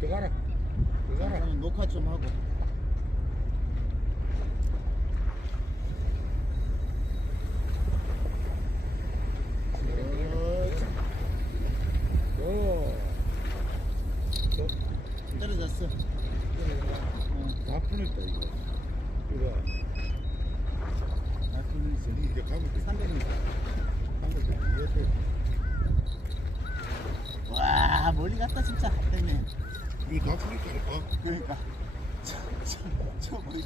들어가라. 들어가라. 녹화 좀 하고. 떨어졌어. 다 풀렸다 이거. 이거. 다 풀렸어. 이제 가면 돼. 300m. 가면 돼. 와, 멀리 갔다 진짜. 때문에. 이거 다 풀렸다니까. 그러니까. 저 멀리.